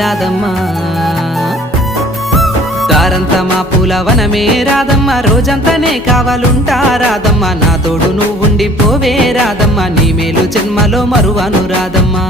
రాదమ్మా దారంతా మా పూలవనమే రాదమ్మా రోజంతానే కావాలుంటా రాదమ్మా నా తోడు నువ్వుండి పోవే రాదమ్మా నీ మేలు జన్మలో మరువను రాదమ్మా